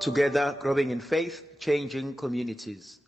Together, growing in faith, changing communities.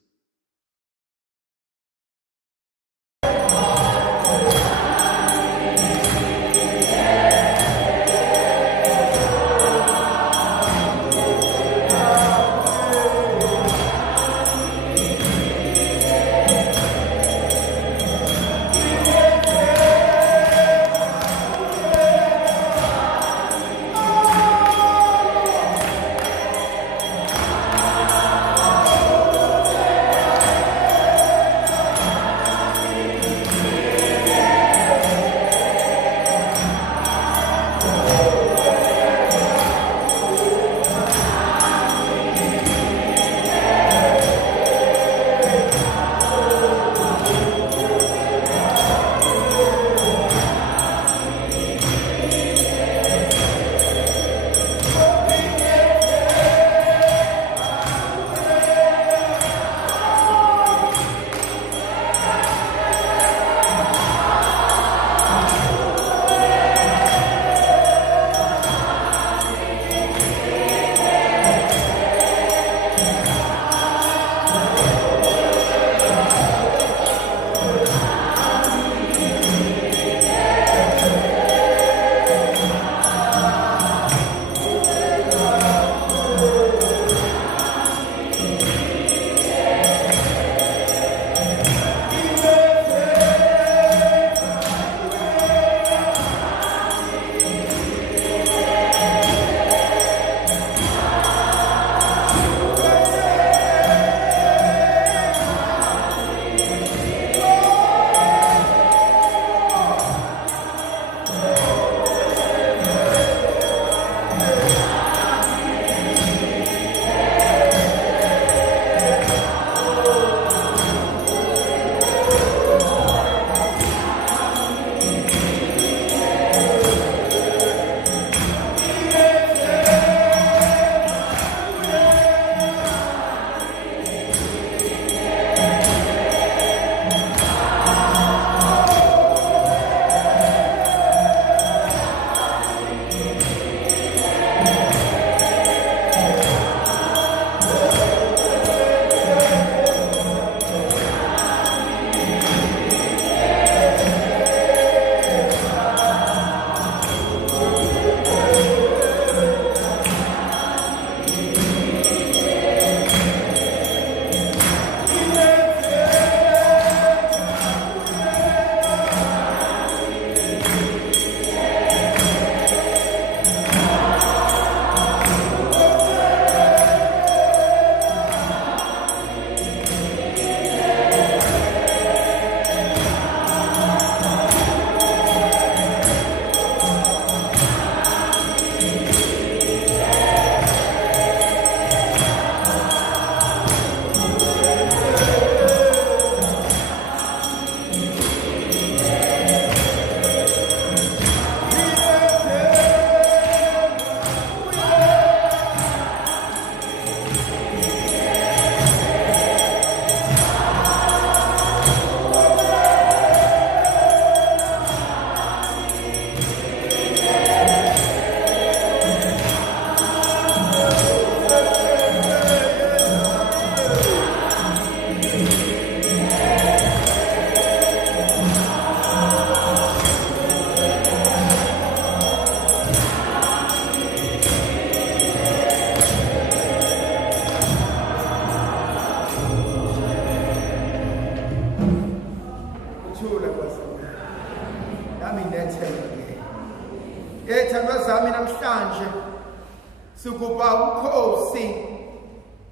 Sukuba Ngcosi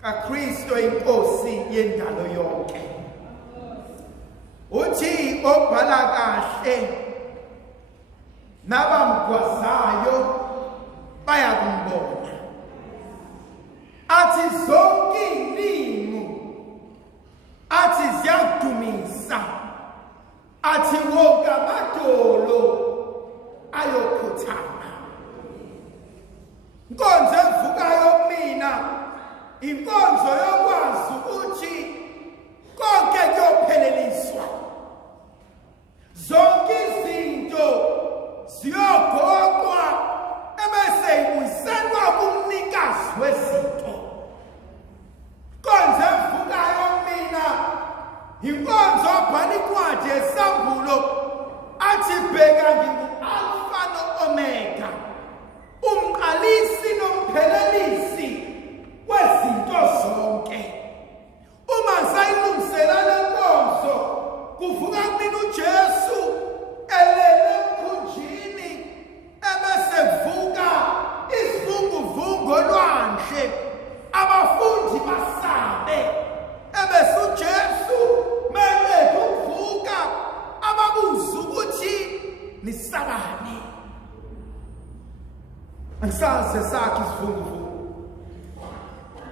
kaKristo inkosi yendalo yonke. Uthi obhala kahle nabamgwazayo bayakumbona. Athi zonke izilimi athi ziyadumisa. Athi wonke amadolo ayokhuthama. Inkonzo evukayo mina inkonzo yokwazi ukuthi konke kuyopheleliswa. Zonke izinto ziyogokwa ebese ibuyiselwa kumnikazi wezinto. Angisaze sakhe isivunguvungu.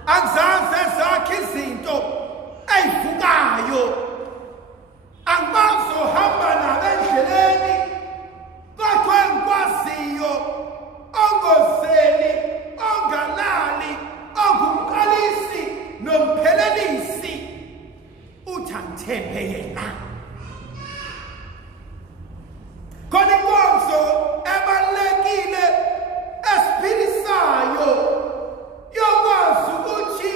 Angizaze zakhe izinto ezivukayo. Angibazohamba nabe endleleni kodwa engikwaziyo ongozeli, ongalali, ongumqalisi nomphelelisi uthi angithembe yena. Khona inkonzo ebalulekile esiphilisayo yokwazi ukuthi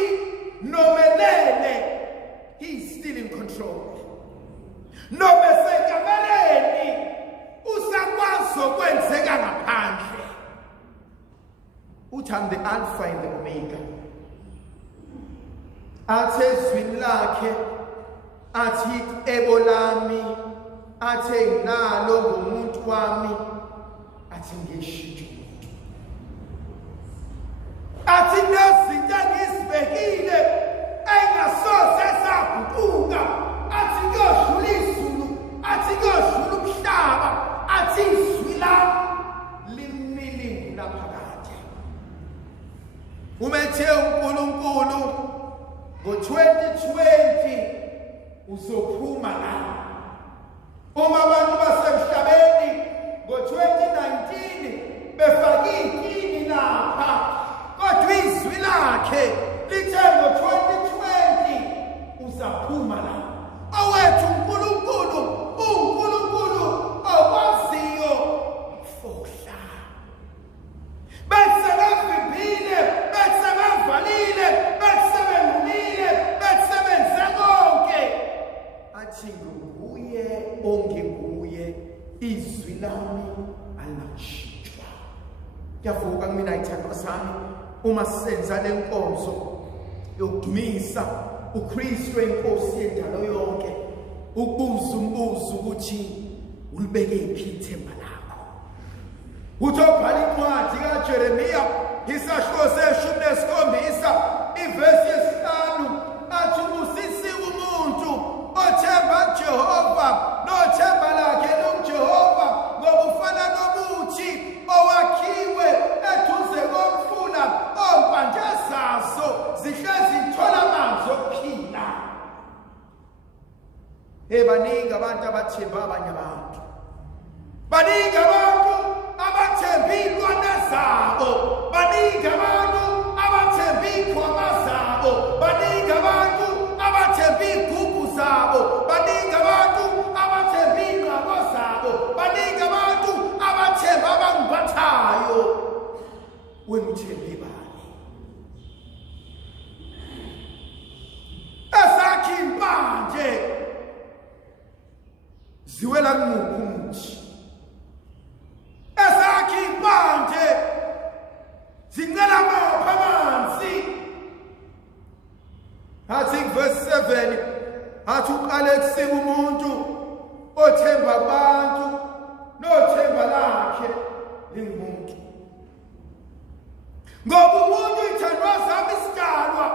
nomelele, he's still in control. Noma sekameleni usakwazi okwenzeka ngaphandle. Uthi I'm the Alpha and the Omega. Athe ezwini lakhe athi ebolami, athe nalo ngomuntu wami, athi ngishintshe umuntu. Athi nezinto engizibekile engasoze zaguquka, athi kuyodlula izulu, athi kuyodlula umhlaba, athi izwi lami limilini laphakade. Umethe uNkulunkulu ngo-2020 uzophuma la. Uma abantu basemhlabeni ngo-2019 befake inkini lapha, kodwa izwi lakhe lithe ngo-2020 uzaphuma la. Owethu uNkulunkulu uNkulunkulu okwaziyo ukufohla. Bese bevimbile, bese bevalile, bese benqumile, bese benze konke. Athi nguye ongenguye, izwi lami alinashintshwa. Kuyavuka kumina ithando sami uma senza le nkonzo yokudumisa uKristu iNkosi yendalo yonke, ukubuza umbuzo ukuthi ulibeke iphi ithemba lakho. Utobhala incwadi kaJeremiya isahluko se-17 ivesi yesi-5 athi ubusisiwe umuntu othemba kuJehova nothemba lakhe lukuJehova, ngoba ufana nomuthi owakhiwe eduze komfula ompande zaso zihlezi zithola amanzi okuphila. Baningi abantu abathemba abanye abantu. Baningi abantu abathemba iy'lwane zabo. Baningi abantu abathemba iy'khwama zabo. Baningi abantu abathemba iy'gubhu zabo. Baningi abantu abathemba iy'ngqabo zabo. Baningi abantu abathemba abangibathayo. Wena uthembe bani? Ezakhe impande ziwela kumuphi umuthi? Ezakhe impande zincela ngaphi amanzi? Athi verse 7 athi uqale kusika umuntu othemba abantu nothemba lakhe lingumuntu. Ngoba umuntu ithandwa zami isidalwa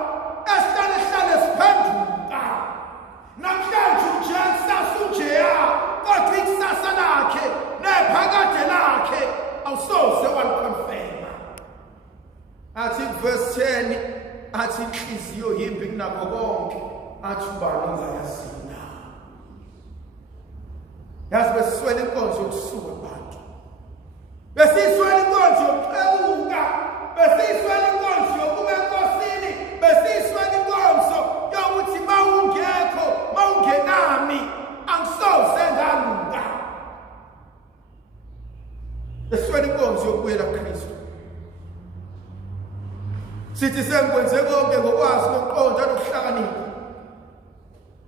esihlale siphenduka. Namhlanje nje sasunjeya, kodwa ikusasa lakhe nephakade lakhe awusoze walikonfirma. Athi verse 10 athi inhliziyo yimbi kunakho konke, athi ubani ongayazina. Yazi besiswele inkonzo yokusuka abantu, besiswele inkonzo yokuxewuka, besiswele inkonzo yokuba enkosini, besiswele inkonzo yokuthi mawungekho, mawungenami angisoze ngalunga. Besiswele inkonzo yokubuyela kuKristu. Sithi sengikwenze konke ngokwazi nokuqonda nokuhlakanipha.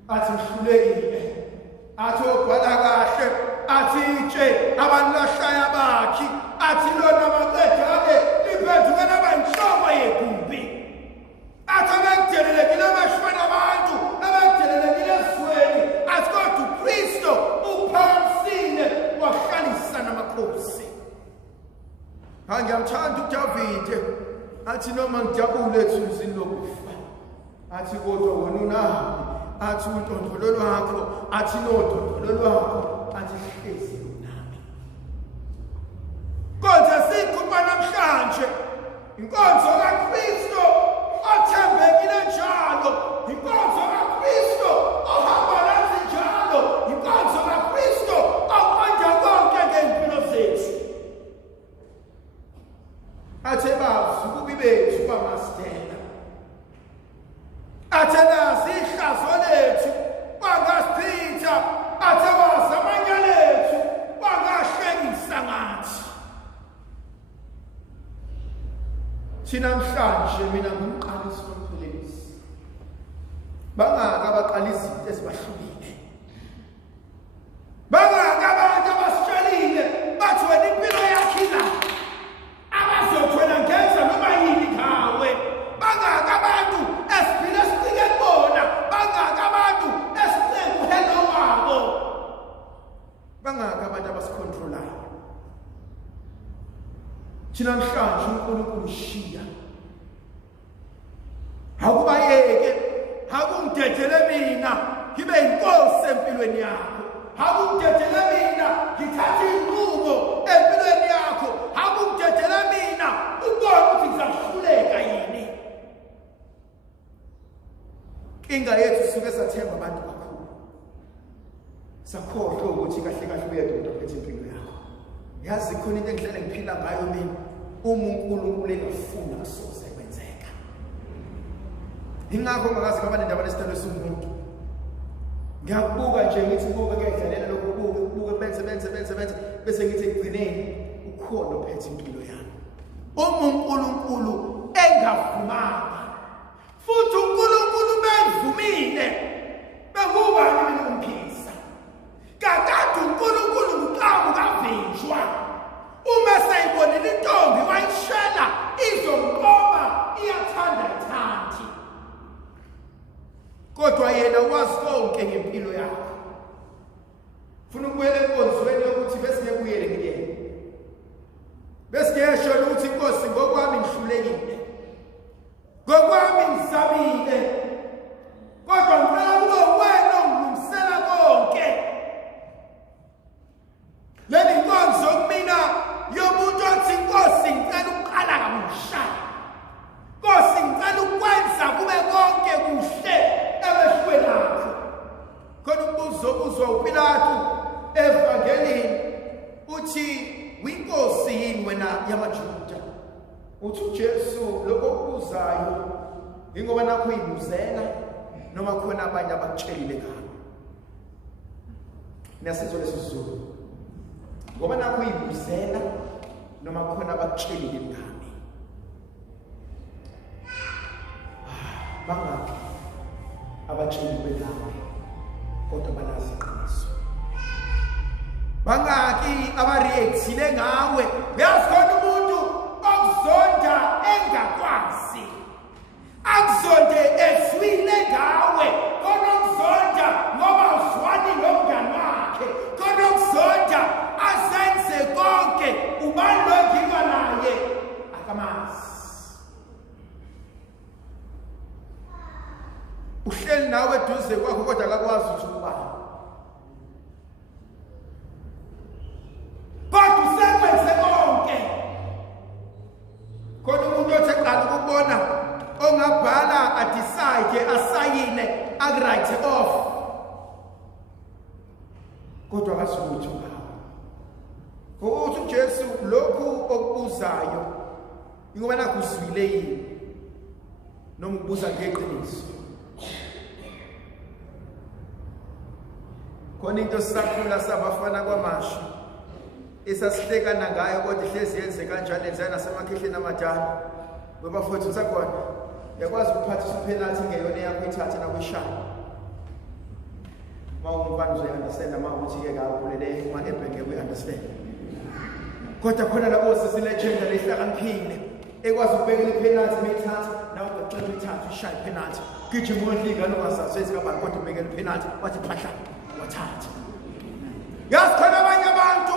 Athi ngihlulekile, athi obhala kahle, athi itshe abalahlaya bakhi, athi lona maqedane liphenduke nabanhloko yegumbi. Athi abakudelelekile abashwana abantu, abakudelelekile ezweni, athi kodwa uKristu uphakamisile wahlalisa namakhosi. Ngiyamthanda uDavide, athi noma ngijabule ethunzini lokufa, athi kodwa wena unami, athi untondolo lwakho, athi nodondolo lwakho, athi hlezi nami. Kodwa siqhubha namhlanje inkonzo kaKristu othembekile njalo, inkonzo kaKristu ohamba nathi njalo, inkonzo kaKristu oqonda konke ngempilo zethu. Athe bazukubi bethu bamasitela, athe nazi ihlazo lethu bangasipitha, athe wazi amanye lethu bangahlekisa ngathi. Thina namhlanje mina ngumqalisi womphilisi. Bangaka abaqala izinto ezibahlukile. Bangaka abantu abasitshalile bathi wena impilo yakho ila. Abazothwela ngenza noma yini ngawe. Bangaka abantu esiphila sicike bona. Bangaka abantu esicike uhelo wabo. Bangaka abantu abasicontrolayo. Thina namhlanje uNkulunkulu ushiya. Akubayeke, akungidedele mina ngibe yinkosi empilweni yakho. Akungidedele mina ngithathe inqubo empilweni yakho. Akungidedele mina ubone ukuthi ngizahluleka yini. Inga yethu suke sathemba abantu kakhulu. Sakhohlwa ukuthi kahle kahle uyedwa uphethe impilo yakho. Yazi khona into engihlele ngiphila ngayo mina. uNkulunkulu engafuna kusoze kwenzeka. Ingakho ngakazi ngaba nendaba lesitalo somuntu. Ngiyakubuka nje ngithi kubuka kuyadlalela lokho kubuka benze bese ngithi ekugcineni ukhona ophethe impilo yami. uNkulunkulu engavumanga. Futhi uNkulunkulu bevumile. Bekubani mina umphisa. Kakade uNkulunkulu uqhamu kavinjwa. Uma sayibonile intombi wayishela izomqoma iyathanda ithandi. Kodwa yena wazi konke ngempilo yakho. Ufuna ukubuyela enkonzweni yokuthi bese ngekuyele ngiyena. Bese ngiyasho ukuthi inkosi ngokwami ngihlulekile. Ngokwami ngizabile. Kodwa ngicela kube wena ongilungisela konke. Leli nkonzo kumina yomuntu othi inkosi ngicela ukuqala kabusha. Nkosi ngicela ukwenza kube konke kuhle emehlweni akho. Khona umbuzo obuzwa uPilato evangelini uthi uyinkosi yini wena yamaJuda? Uthi uJesu lokho okubuzayo ingoba nakho uyibuzela noma khona abanye abakutshelile ngalo. Nasizwe lesizulu. Ngoba nakho uyibuzela noma khona abakutshelile ngami. Bangaki abatshelile ngawe kodwa banazi iqiniso. Bangaki abareactile ngawe uyazi khona umuntu okuzonda engakwazi. Akuzonde eswile ngawe khona okuzonda ngoba uzwani nomngane wakhe. Khona okuzonda asenze konke ubani longika naye akamazi. Uhleli nawe eduze kwakho kodwa akakwazi ukuthi ubani. Kodwa usekwenze konke. Khona umuntu othi eqala ukubona ongabhala adecide asayine akwrite off. Kodwa akasukuthi ngawe. Ukuthi uJesu lokhu okubuzayo ingoba nakho uswile yini noma ukubuza ngeqiniso. Khona into sisakhula sabafana kwamasha esasihlekana ngayo kodwa ihlezi yenze kanjalo enzana nasemakhehleni amadala. Bebafowethu sakhona yakwazi ukuphatha ipenalty ngeyona yakho ithatha nakwishaya. Mawumbani uzoyunderstand mawuthi ke kakhulele uma ebhenge uyiunderstand. Kodwa khona labo sisilegenda lehlakaniphile ekwazi ukubeka ipenalty methatha nawe uqoqa ithatha ishaya ipenalty. Gijima uhlika longazazi ezikabani kodwa ubeka ipenalty wathi phahla wathatha. Yazi khona abanye abantu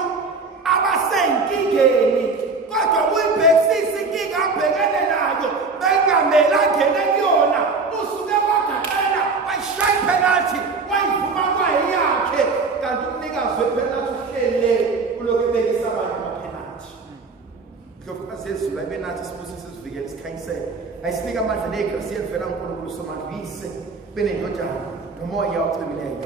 abasenkingeni kodwa uyibhekisisa inkinga abhekene nayo bengamela ngene kuyona usuke wagaqela wayishaya ipenalty wayivuma kwayakhe kanti umnikazi wepenalty uhlele kuloko ebekisa abantu amapenalty. ndlovukazi yezulu ayibenathi sibuso sizivikele sikhanyisele ayisinika amandla negrasi elivela kuNkulunkulu somandla uyise benendodana nomoya ocebileyo